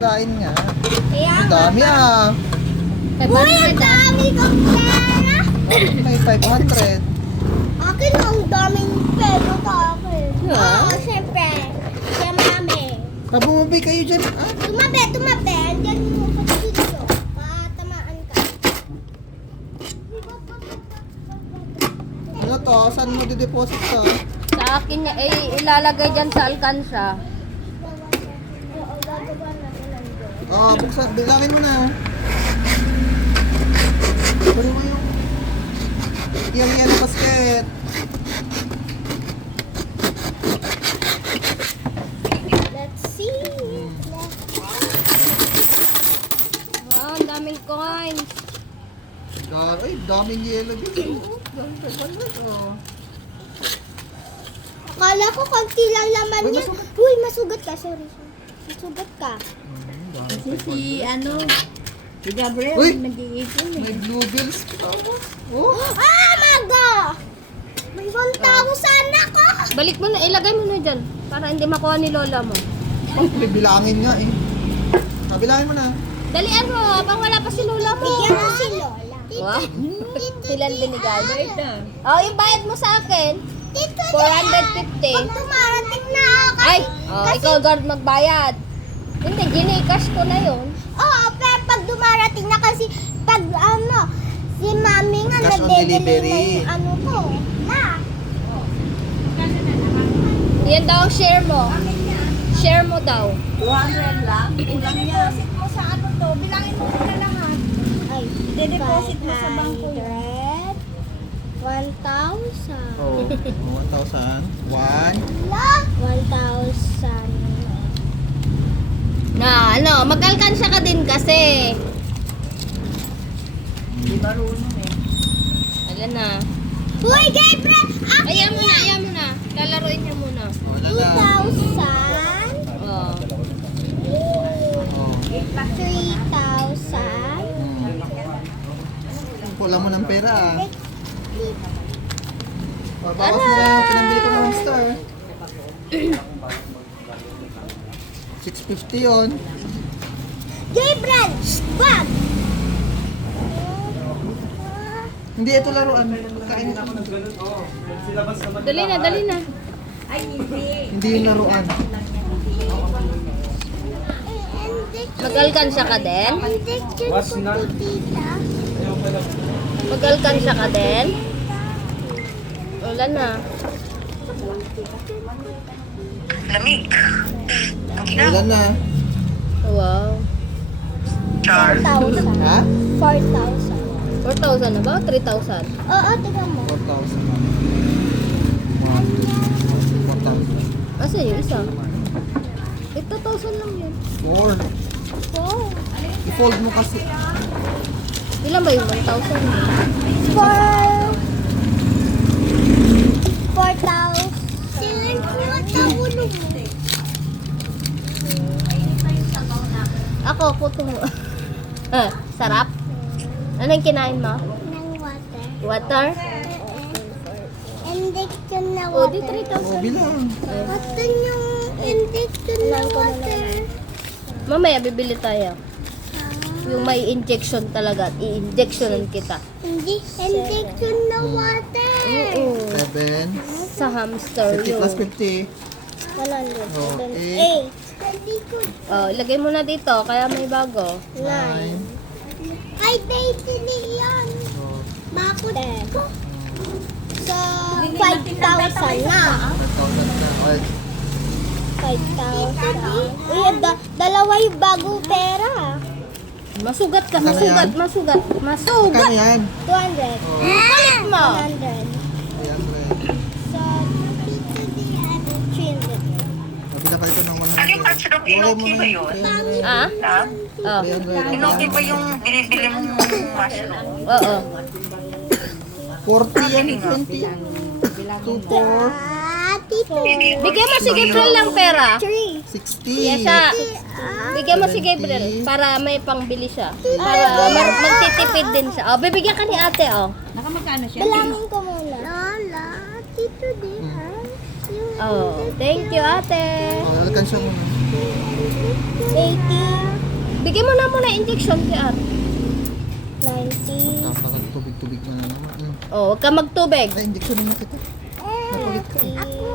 Kain nga. Kaya Ang dami ah. Uy, ang dami kong pera! May 500. Akin ang daming pera sa akin. Yeah. Oo, syempre. Siya mami. Pabumabay kayo dyan. Ah, Tumabi, tumabi. Andyan mo sa dito. Patamaan ka. ano to? Saan mo dideposit to? Sa akin niya, ilalagay dyan sa alkansya. Oo, gagawa natin ng doon. Oh, buksan. Bilangin mo na. Kunin mo yung yan basket. Let's see. Wow, ang daming coins. Ay, daming yellow dito. Daming 500. Oh. Akala ko konti lang laman Uy, niya. masugat. Uy, masugat ka. Sorry. Masugat ka. Kasi Si Gabriel, Uy! nag-iipon eh. may bluebills. Oh, Ah, maga! May 1,000 ako! Balik mo na, ilagay mo na dyan. Para hindi makuha ni lola mo. may bilangin nga eh. Ah, bilangin mo na. Dalian mo, pang wala pa si lola mo. Bigyan mo si Lola. Wow. Silang binigay. Ito. Oh, yung bayad mo sa akin. Tito, 450. pag tumarating na ako. Ay, ikaw guard magbayad. Hindi, ginicash ko na yun. Oo, pero pag dumarating na kasi, pag si mami nga Cash on nabibili delivery. na yung ano ko. Na. Yan daw ang share mo. Share mo daw. 200 lang. Kulang yan. mo sa ano to, bilangin mo na lahat. Ay, Deposit mo sa bangko. 1,000. Oh, 1,000. 1. 1,000. Na, ano, mag-alkansya ka din kasi. Di marunong eh. Ayan na. Uy, Gabriel! Ayan mo na, ayan mo na. Lalaroin niyo muna. Oh, ano na? 2,000. Oh. Oh. 3,000. Kulang mo ng pera ah. Babawas mo na yung pinambili ko ng star. 650 yun. Gabriel! Wag! Hindi, ito laruan. Kain ako. Dali na, dali na. Ay, hindi. Hindi yung laruan. Mag-alkansya ka din? Injection ko po, tita. Mag-alkansya ka din? Wala na. Wala na. Wow. 4,000. Ha? 4,000. 4,000 na ba? 3,000? Oo, tingnan mo. 4,000. 4,000. Asa yung isa? 8,000 lang yun. 4. Oh. I-fold mo kasi. Ilan ba yung 1,000? 4,000. Sila yung tawulo mo. Ako, puto mo. Sarap? Ano yung kinain mo? Ng water. Water? Injection na O, di water. 3,000. Oh, bilang. Ito yung injection na water. Mamaya, bibili tayo. Yung may injection talaga. I-injectionan kita. Hindi, injection na water. Oo. 7. Sa hamster 50 yun. plus 50. 100. Oh, 8. Oh, ilagay mo na dito. Kaya may bago. 9. 9. Ay, baby yan. Oh, Bakit ko? So, 5,000 na. 5,000 na. Okay. 5,000. Uy, dalawa yung bagong pera. Masugat ka. Magkano Masugat. yan? Masugat. Masugat. Magkano yan? 200. Oh, Palit mo. 100. 300. So, 300. Nabila kayo ito ng 100. Inoki ba yun? Ah? Oh. 300. Inoki ba yung binibili mong mushroom? Oo. 40 yan. 20. 2, 4. Tito. Bigyan mo si Gabriel ng pera. 3. 60. Yes, bigyan mo si Gabriel para may pangbili siya. Para magtitipid din siya. Oh, bibigyan ka ni ate, oh. Nakamagkano siya? Bilangin ko muna. Lola, Tito Dihan. Oh, thank you, ate. Alkansya mo. 80. Bigyan mo na muna injection si Ate. 90. Tapos tubig-tubig na naman. Oh, huwag ka magtubig. Ay, injection naman kita. Napalit ka. Ako